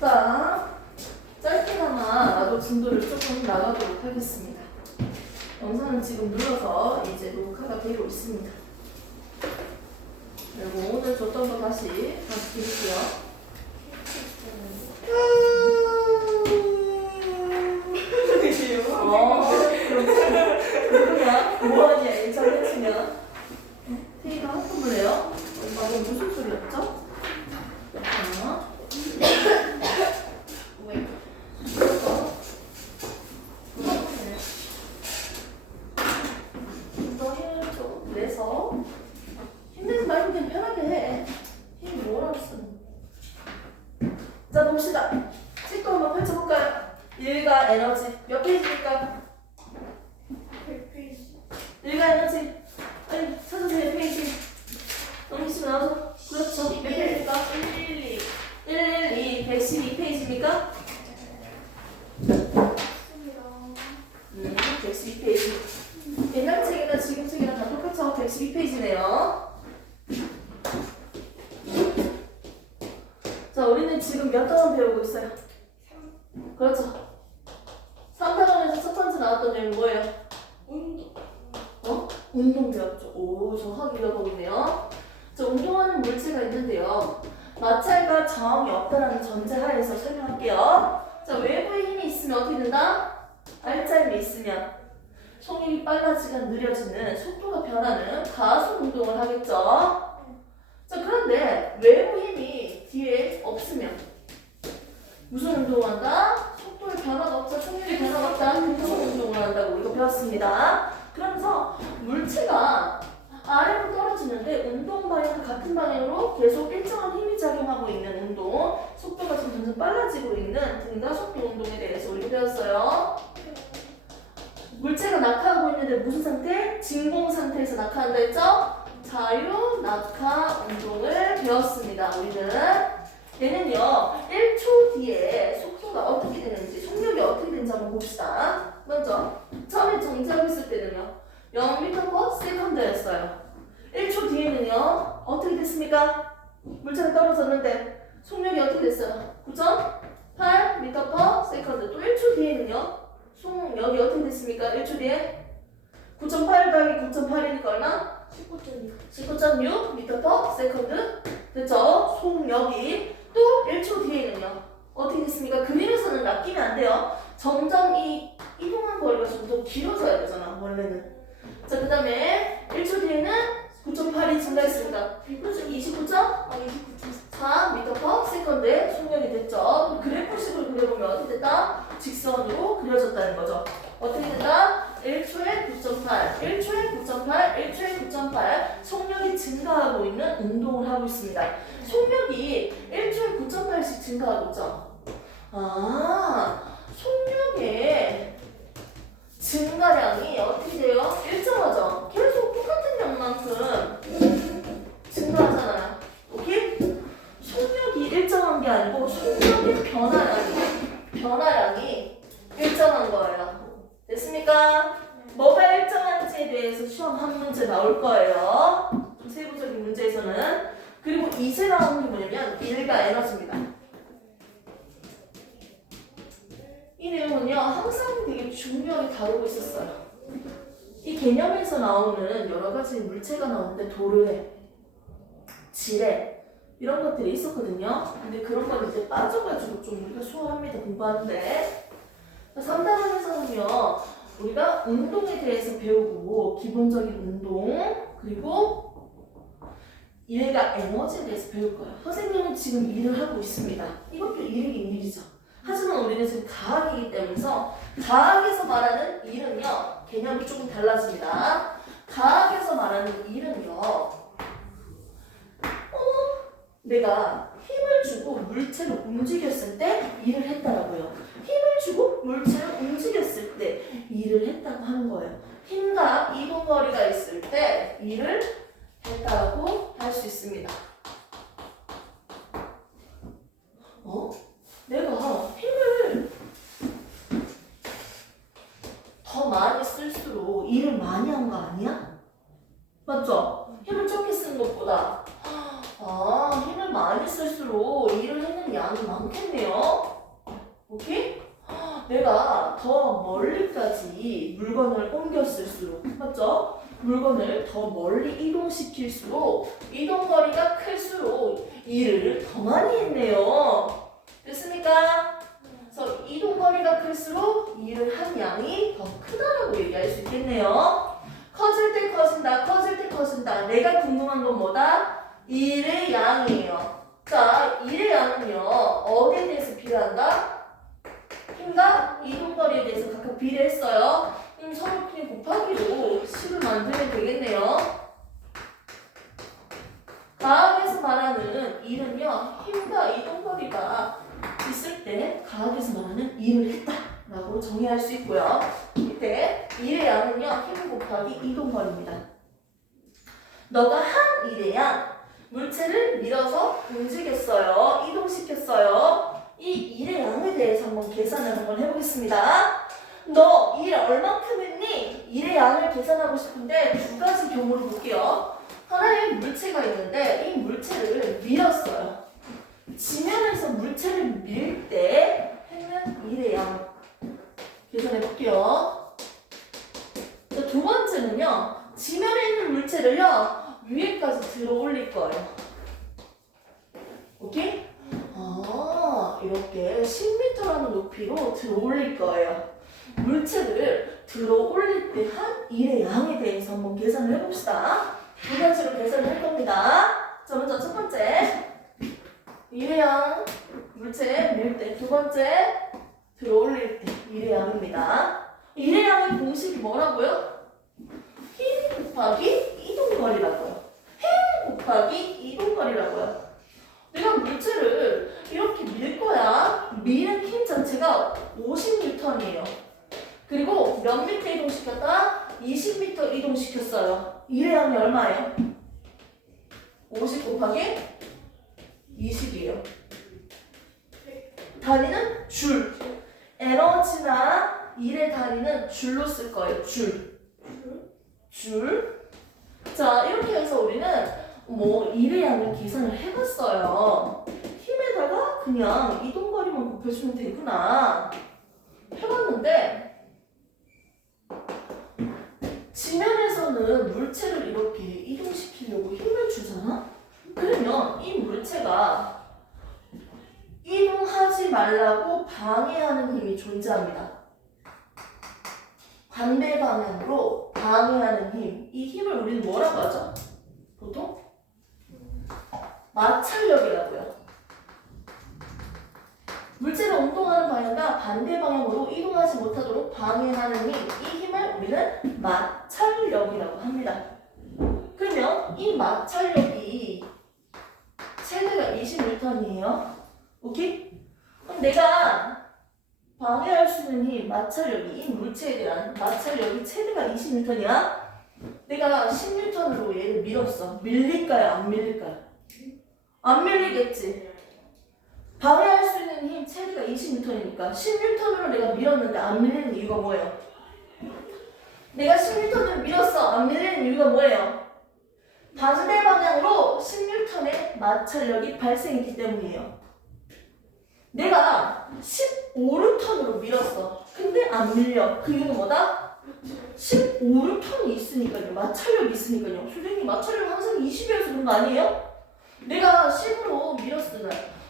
자, 짧게나마 나도 진도를 조금 나가도록 하겠습니다. 영상은 지금 눌러서 이제 녹화가 되고 있습니다. 그리고 오늘 줬던 거 다시 드릴게요. 그렇구나. 뭐하냐, 일정을 치면. 테이가 한번을 해요. 방금 무슨 소리였죠? 더 힘을 좀 내서 힘내지 말고 그냥 편하게 해. 힘이 뭐라고 쓰는. 자, 봅시다. 책도 한번 펼쳐볼까요? 일과 에너지 몇 페이지입니까? 100페이지. 일과 에너지 빨리 찾아주세요. 페이지 너무 있으면 나와서. 그렇죠. 몇 페이지입니까? 112. 112 112페이지입니까? 112페이지. 옛날 책이나 지금 책이랑 다 똑같죠? 112페이지네요. 자, 우리는 지금 몇 단원 배우고 있어요? 그렇죠. 3단원에서 첫 번째 나왔던 내용이 뭐예요? 운동. 운동 배웠죠. 오, 정확하게 기억하고 있네요. 자, 운동하는 물체가 있는데요. 마찰과 저항이 없다는 전제하에서 설명할게요. 자, 외부의 힘이 있으면 어떻게 된다? 알짜임이 있으면 속력이 빨라지거나 느려지는 속도가 변하는 가속 운동을 하겠죠. 자, 그런데 외부 힘이 뒤에 없으면 무슨 운동을 한다? 속도의 변화가 없다, 속력의 변화가 없다, 근속 운동을 한다고 우리가 배웠습니다. 그러면서 물체가 아래로 떨어지는데 운동 방향과 같은 방향으로 계속 일정한 힘이 작용하고 있는 운동, 속도가 점점 빨라지고 있는 등가 속도 운동에 대해서 우리가 배웠어요. 물체가 낙하하고 있는데 무슨 상태? 진공 상태에서 낙하한다 했죠? 자유 낙하 운동을 배웠습니다. 우리는 얘는요 1초 뒤에 속도가 어떻게 되는지, 속력이 어떻게 되는지 한번 봅시다. 먼저 처음에 정지하고 있을 때는요 0m/s였어요. 1초 뒤에는요 어떻게 됐습니까? 물체가 떨어졌는데 속력이 어떻게 됐어요? 9.8m/s. 또 1초 뒤에는요 속력이 어떻게 됐습니까? 1초 뒤에 9.8 더하기 9.8이니까 얼마? 19.6m/s 됐죠? 속력이. 또 1초 뒤에는요 어떻게 됐습니까? 그림에서는 낚이면 안 돼요. 점점 이 이동한 거리가 점점 길어져야 되잖아 원래는. 자, 그 다음에 1초 뒤에는 9.8이 증가했습니다. 그래서 29.4m/s의 속력이 됐죠. 그래프식으로 그려보면 어떻게 됐다? 직선으로 그려졌다는 거죠. 어떻게 된다? 1초에 9.8, 1초에 9.8, 1초에 9.8 속력이 증가하고 있는 운동을 하고 있습니다. 속력이 1초에 9.8씩 증가하고 있죠. 아, 속력의 증가량이 어떻게 돼요? 일정하죠? 계속 똑같은 양만큼 증가하잖아요. 오케이? 속력이 일정한 게 아니고 속력의 변화량이 일정한 거예요. 됐습니까? 뭐가 일정한지에 대해서 시험 한 문제 나올 거예요. 좀 세부적인 문제에서는. 그리고 이제 나오는 게 뭐냐면 일과 에너지입니다. 이 내용은요 항상 되게 중요하게 다루고 있었어요. 이 개념에서 나오는 여러 가지 물체가 나오는데 도르래, 지뢰 이런 것들이 있었거든요. 근데 그런 걸 이제 빠져가지고 좀 우리가 수월합니다. 공부하는데. 3단원에서는요 우리가 운동에 대해서 배우고 기본적인 운동 그리고 일과 에너지에 대해서 배울 거예요. 선생님은 지금 일을 하고 있습니다. 이것도 일이긴 일이죠. 하지만 우리는 지금 과학이기 때문에 과학에서 말하는 일은요 개념이 조금 달라집니다. 과학에서 말하는 일은요 내가 힘을 주고 물체를 움직였을 때 일을 했다라고요. 힘을 주고 물체를 움직였을 때 일을 했다고 하는 거예요. 힘과 이동거리가 있을 때 일을 했다고 할 수 있습니다. 내가 힘을 더 많이 쓸수록 일을 많이 한 거 아니야? 맞죠? 힘을 적게 쓰는 것보다 힘을 많이 쓸수록 일을 했는 양이 많겠네요. 멀리까지 물건을 옮겼을수록, 맞죠? 물건을 더 멀리 이동시킬수록 이동거리가 클수록 일을 더 많이 했네요. 됐습니까? 그래서 이동거리가 클수록 일을 한 양이 더 크다라고 얘기할 수 있겠네요. 커질 때 커진다, 커질 때 커진다. 내가 궁금한 건 뭐다? 일의 양이에요. 자, 일의 양은요, 어디에 대해서 비례한다? 힘과 이동거리에 대해서 각각 비례했어요. 그럼 서로 그냥 곱하기로 식을 만들면 되겠네요. 가학에서 말하는 일은요, 힘과 이동거리가 있을 때 가학에서 말하는 일을 했다 라고 정의할 수 있고요. 이때 일의 양은요, 힘 곱하기 이동거리입니다. 너가 한 일의 양, 물체를 밀어서 움직였어요. 이동시켰어요. 이 일의 양에 대해서 한번 계산을 한번 해보겠습니다. 너 일 얼만큼 했니? 일의 양을 계산하고 싶은데 두 가지 경우를 볼게요. 하나의 물체가 있는데 이 물체를 밀었어요. 지면에서 물체를 밀 때 했는 일의 양 계산해 볼게요. 자, 두 번째는요. 지면에 있는 물체를요. 위에까지 들어 올릴 거예요. 오케이? 이렇게 10m라는 높이로 들어 올릴 거예요. 물체를 들어 올릴 때 한 일의 양에 대해서 한번 계산을 해봅시다. 두 가지로 계산을 할 겁니다. 자, 먼저 첫 번째. 일의 양, 물체 밀 때. 두 번째, 들어 올릴 때. 일의 양입니다. 일의 양의 공식이 뭐라고요? 힘 곱하기 이동거리라고요. 힘 곱하기 이동거리라고요. 내가 물체를 이렇게 밀 거야. 미는 힘 자체가 50N이에요. 그리고 몇 미터 이동시켰다? 20m 이동시켰어요. 일의 양이 얼마예요? 50 곱하기 20이에요. 단위는 줄. 에너지나 일의 단위는 줄로 쓸 거예요. 줄. 자, 이렇게 해서 우리는 일의 양을 계산을 해봤어요. 힘에다가 그냥 이동거리만 곱해주면 되구나. 해봤는데 지면에서는 물체를 이렇게 이동시키려고 힘을 주잖아? 그러면 이 물체가 이동하지 말라고 방해하는 힘이 존재합니다. 반대 방향으로 방해하는 힘. 이 힘을 우리는 뭐라고 하죠? 보통? 마찰력이라고요. 물체가 운동하는 방향과 반대 방향으로 이동하지 못하도록 방해하는 힘. 이 힘을 우리는 마찰력이라고 합니다. 그러면 이 마찰력이 최대가 20N이에요. 오케이? 그럼 내가 방해할 수 있는 힘, 마찰력이, 이 물체에 대한 마찰력이 최대가 20N이야? 내가 10N으로 얘를 밀었어. 밀릴까요? 안 밀릴까요? 안 밀리겠지. 방해할 수 있는 힘 최대가 20N이니까 10N으로 내가 밀었는데 안 밀리는 이유가 뭐예요? 내가 10N을 밀었어. 안 밀리는 이유가 뭐예요? 반대 방향으로 10N의 마찰력이 발생했기 때문이에요. 내가 15N으로 밀었어. 근데 안 밀려. 그 이유는 뭐다? 15N이 있으니까요. 마찰력이 있으니까요. 선생님 마찰력 항상 20이어서 그런 거 아니에요? 내가 10으로 밀었으나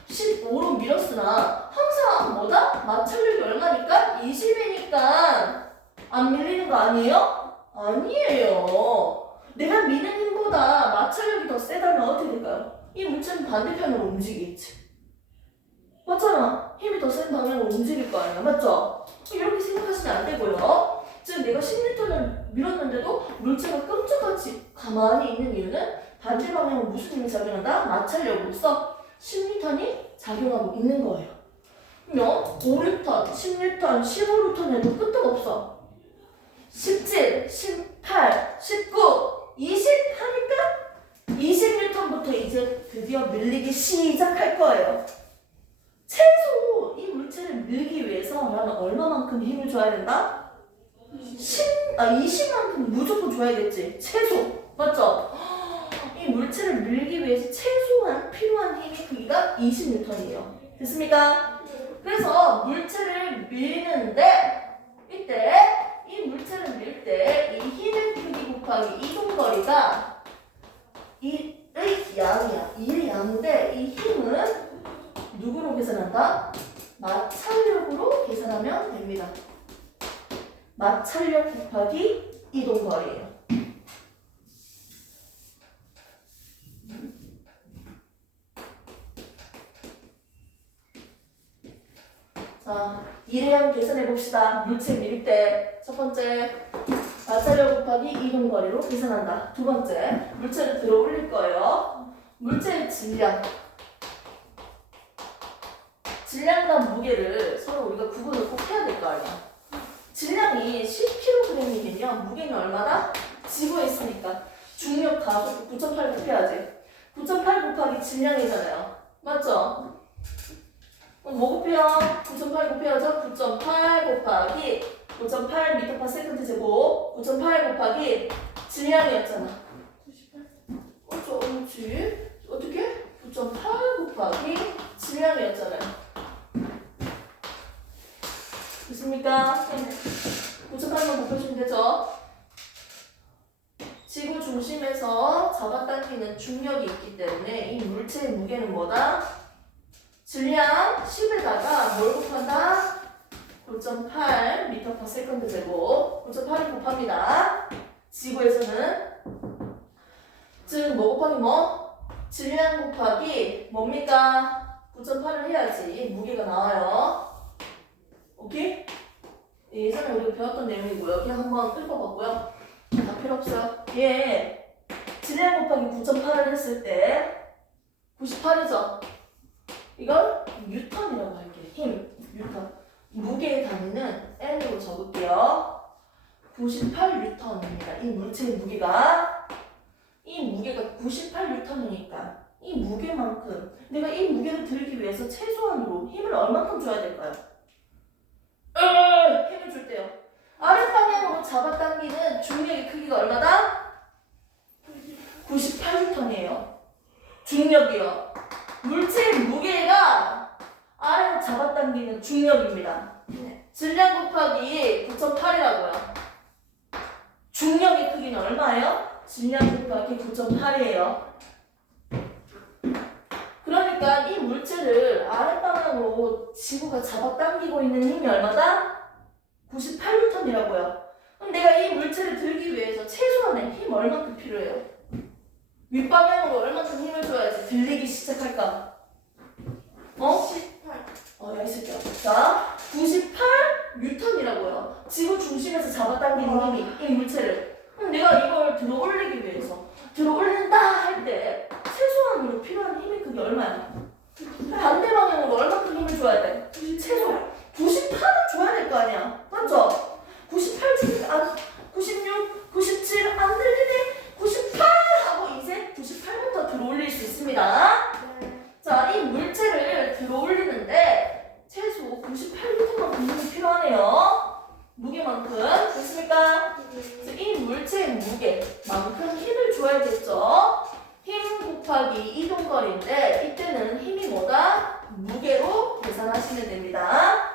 15로 밀었으나 항상 뭐다? 마찰력이 얼마니까? 20이니까 안 밀리는 거 아니에요? 아니에요. 내가 미는 힘보다 마찰력이 더 세다면 어떻게 될까요? 이 물체는 반대편으로 움직이겠지. 맞잖아. 힘이 더 센 방향으로 움직일 거 아니야. 맞죠? 이렇게 생각하시면 안 되고요. 지금 내가 10N을 밀었는데도 물체가 끔찍하지 가만히 있는 이유는 반대 방향으로 무슨 힘이 작용한다? 마찰력으로서 10N이 작용하고 있는 거예요. 그러면 5N, 10N, 15N 해도 끝도 없어. 17, 18, 19, 20 하니까 20N부터 이제 드디어 밀리기 시작할 거예요. 최소 이 물체를 밀기 위해서 나는 얼마만큼 힘을 줘야 된다? 20만큼 무조건 줘야겠지. 최소. 맞죠? 이 물체를 밀기 위해서 최소한 필요한 힘의 크기가 20N이에요. 됐습니까? 그래서 물체를 밀는데 이때 이 물체를 밀 때 이 힘의 크기 곱하기 이동거리가 이의 양이야. 이의 양인데 이 힘은 누구로 계산한다? 마찰력으로 계산하면 됩니다. 마찰력 곱하기 이동거리예요. 자, 일회양 계산해 봅시다. 물체 밀 때 첫 번째 마찰력 곱하기 이동거리로 계산한다. 두 번째 물체를 들어 올릴 거예요. 물체의 질량과 무게를 서로 우리가 구분을 꼭 해야 될 거 아니야. 질량이 10kg이면 무게는 얼마다? 지구에 있으니까 중력 가속 9.8 곱해야지. 9.8 곱하기 질량이잖아요. 맞죠? 뭐 곱해요? 9.8 곱해야죠? 9.8 곱하기 9.8m/s 제곱 9.8 곱하기 질량이었잖아. 98? 그렇지. 어떻게? 9.8 곱하기 질량이었잖아요. 됐습니까? 9.8만 곱해주면 되죠? 지구 중심에서 잡아당기는 중력이 있기 때문에 이 물체의 무게는 뭐다? 질량 10에다가 뭘 곱한다? 9.8m/s 제곱 9.8을 곱합니다. 지구에서는 즉 뭐 곱하기 뭐? 질량 곱하기 뭡니까? 9.8을 해야지 무게가 나와요. 오케이? 예전에 우리가 배웠던 내용이고요. 그냥 한번 읽어봤고요. 다 필요 없어요. 얘 질량 곱하기 9.8을 했을 때 98이죠? 이걸 뉴턴이라고 할게요. 힘, 뉴턴. 무게의 단위는 N으로 적을게요. 98뉴턴입니다. 이 물체의 무게가 98뉴턴이니까 이 무게만큼 내가 이 무게를 들기 위해서 최소한으로 힘을 얼마큼 줘야 될까요? 힘을 줄 때요. 아랫방향으로 잡아당기는 중력의 크기가 얼마다? 98뉴턴이에요. 중력이요. 물체의 무게가 아래로 잡아당기는 중력입니다. 질량 곱하기 9.8이라고요. 중력의 크기는 얼마예요? 질량 곱하기 9.8이에요. 그러니까 이 물체를 아랫방향으로 지구가 잡아당기고 있는 힘이 얼마다? 98뉴턴이라고요. 그럼 내가 이 물체를 들기 위해서 최소한의 힘 얼마큼 필요해요? 윗방향으로 얼마큼 힘을 줘야지 들리기 시작할까? 18. 야, 이 새끼야. 자, 98뉴턴이라고요. 지구 중심에서 잡아당기는 힘이 이 물체를. 그럼 내가 이걸 들어 올리기 위해서 들어 올린다 할 때 최소한으로 필요한 힘의 크기 얼마야? 반대 방향으로 얼마큼 힘을 줘야 돼? 최소 98은 줘야 될 거 아니야. 맞죠? 98 주니까 96, 97 안 들리네. 98 하고 이제 98부터 들어 올릴 수 있습니다. 자, 이 물체를 들어 올리는데 최소 98N만큼 힘이 필요하네요. 무게만큼. 됐습니까? 그래서 이 물체의 무게만큼 힘을 줘야겠죠. 힘 곱하기 이동거리인데 이때는 힘이 뭐다? 무게로 계산하시면 됩니다.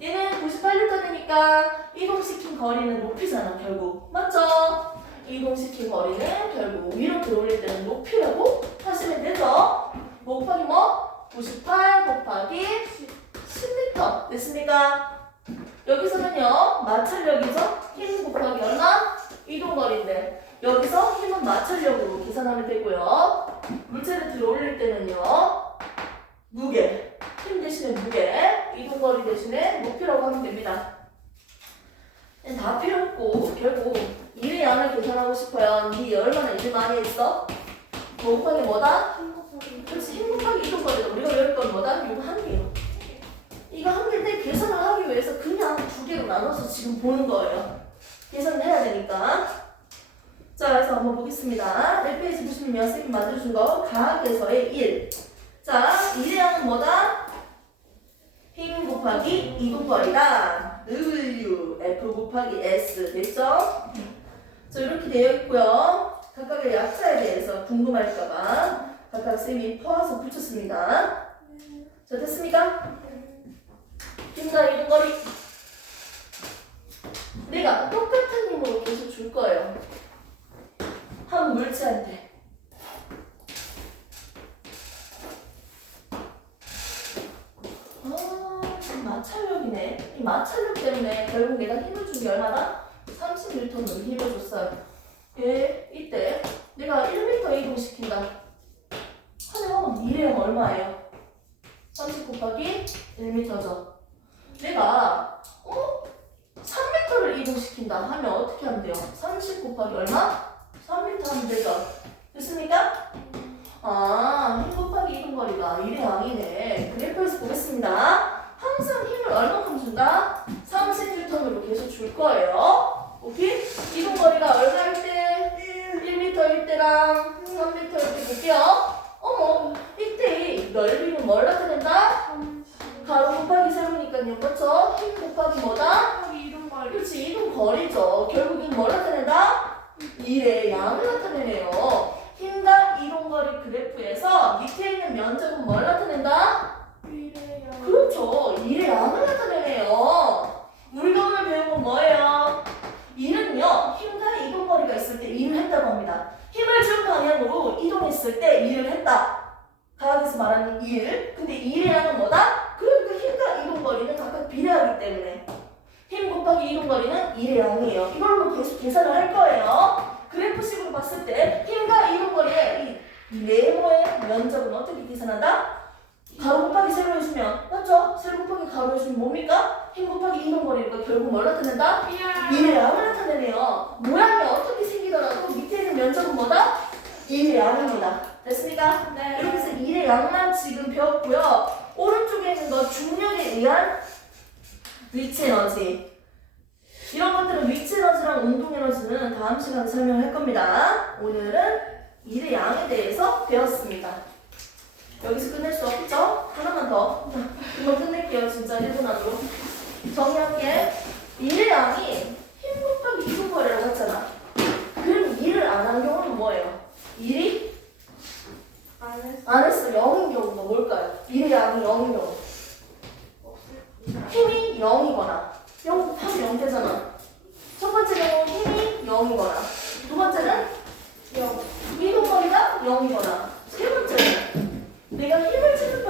얘는 98N이니까 이동시킨 거리는 높이잖아, 결국. 맞죠? 이동시킨 거리는 결국 위로 들어올릴 때는 높이라고 하시면 되죠. 뭐 곱하기 뭐? 98 곱하기 10m. 됐습니까? 여기서는요, 마찰력이죠? 힘 곱하기 얼마? 이동거리인데 여기서 힘은 마찰력으로 계산하면 되고요. 물체를 들어 올릴 때는요, 무게, 힘 대신에 무게, 이동거리 대신에 높이라고 하면 됩니다. 다 필요 없고 결국 일의 양을 계산하고 싶어요. 니 얼마나 일 많이 했어? 뭐 곱하기 뭐다? 그렇지, 힘 곱하기 이동거리다. 우리가 외울 건 뭐다? 이거 한 개요. 이거 한 개인데 계산을 하기 위해서 그냥 두 개로 나눠서 지금 보는 거예요. 계산을 해야 되니까. 자, 그래서 한번 보겠습니다. 1페이지 보시면 쌤이 만들어준 거 가학에서의 1. 자, 일의 양은 뭐다? 힘 곱하기 이동거리다. W, F 곱하기 S. 됐죠? 자, 이렇게 되어 있고요. 각각의 약자에 대해서 궁금할까봐 각각 쌤이 퍼와서 붙였습니다. 자, 됐습니까? 힘과 이동거리. 줄 거예요. 한 물체한테. 마찰력이네. 이 마찰력 때문에 결국 내가 힘을 준 게 얼마나? 30N을 힘을 줬어요. 이때 내가 1m 이동시킨다. 하면 이래면 얼마예요? 30 곱하기 1m죠. 내가 3m를 이동시킨다 하면 어떻게 하면 돼요? 30 곱하기 얼마? 3m 하면 되죠. 됐습니까? 힘 곱하기 이동거리가 1의 양이네. 그래프에서 보겠습니다. 항상 힘을 얼마큼 준다? 30N으로 계속 줄 거예요. 오케이? 이동거리가 얼마일 때? 1m일 때랑 3m일 때 볼게요. 어머, 이때 넓이는 뭘 나타낸다? 가로 곱하기 세로니까요. 그렇죠? 힘 곱하기 뭐다? 이동거리. 그렇지, 이동거리죠. 결국엔 뭘 나타낸다? 1의 양을 나타내네요. 힘과 이동거리 그래프에서 밑에 있는 면적은 뭘 나타낸다? 그렇죠. 1의 양을 나타내네요. 우리가 오늘 배운 건 뭐예요? 1은요, 힘과 이동거리가 있을 때 1을 했다고 합니다. 힘을 준 방향으로 이동했을 때 1을 했다. 과학에서 말하는 1. 근데 1의 양은 뭐다? 그러니까 힘과 이동거리는 각각 비례하기 때문에 힘 곱하기 이동거리는 1의 양이에요. 이걸로 계속 계산을 할 거예요. 그래프식으로 봤을 때 힘과 이동거리의 이 네모의 면적은 어떻게 계산한다? 가로 곱하기 세로 해주면 맞죠? 세로 곱하기 가로 해주면 뭡니까? 힘 곱하기 이동거리니까 결국 뭘 나타낸다? 1의 양을 나타내네요. 모양이 어떻게 생기더라도 밑에 있는 면적은 뭐다? 1의 양입니다. 됐습니까? 네. 이렇게 해서 1의 양만 지금 배웠고요. 오른쪽에 있는 거 중력에 의한 위치 에너지. 이런 것들은 위치 에너지랑 운동 에너지는 다음 시간에 설명할 겁니다. 오늘은 1의 양에 대해서 배웠습니다. 여기서 끝낼 수 없죠? 하나만 더. 이거 끝낼게요. 진짜 1분 안으로. 정리할게. 1의 양이 힘 곱하기 이동거리라고 했잖아. 그럼 1을 안 한 경우는 뭐예요? 1이 안 했어. 0인 경우가 뭘까요? 1의 양이 0인 경우. 힘이 0이거나 0 곱하기 0 되잖아. 첫 번째 경우 힘이 0이거나 두 번째는 0. 이동거리가 0이거나 세 번째는 내가 힘을 주는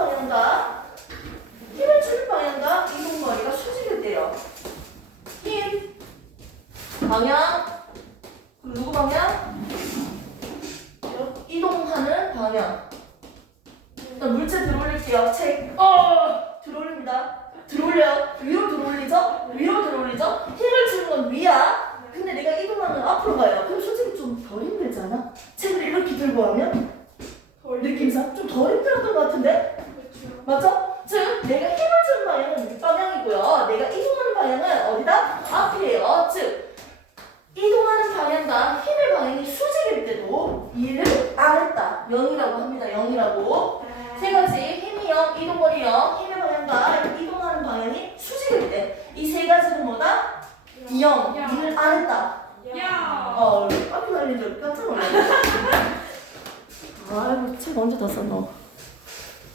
방향과 이동거리가 수직일 때요. 힘, 방향, 그리고 누구 방향? 이동하는 방향. 일단 물체 들어올릴게요. 책. 들어올립니다. 들어올려요. 위로 들어올리죠? 위로 들어올리죠? 힘을 주는 건 위야. 근데 내가 이동하면 앞으로 가요. 그럼 솔직히 좀 덜 힘들지 않아? 책을 이렇게 들고 하면? 느낌상 좀 덜 힘들었던 것 같은데? 맞죠? 즉 내가 힘을 주는 방향은 윗방향이고요. 내가 이동하는 방향은 어디다? 앞이에요. 즉 이동하는 방향과 힘의 방향이 수직일 때도 일을 안 했다. 0이라고 합니다. 0이라고. 세 가지 힘이 0, 이동거리 0, 힘의 방향과 이동하는 방향이 수직일 때 이 세 가지는 뭐다? 0, 일을 안 했다. 앞에 달린 줄 깜짝 놀랐네. 아이고 책 언제 다 썼노?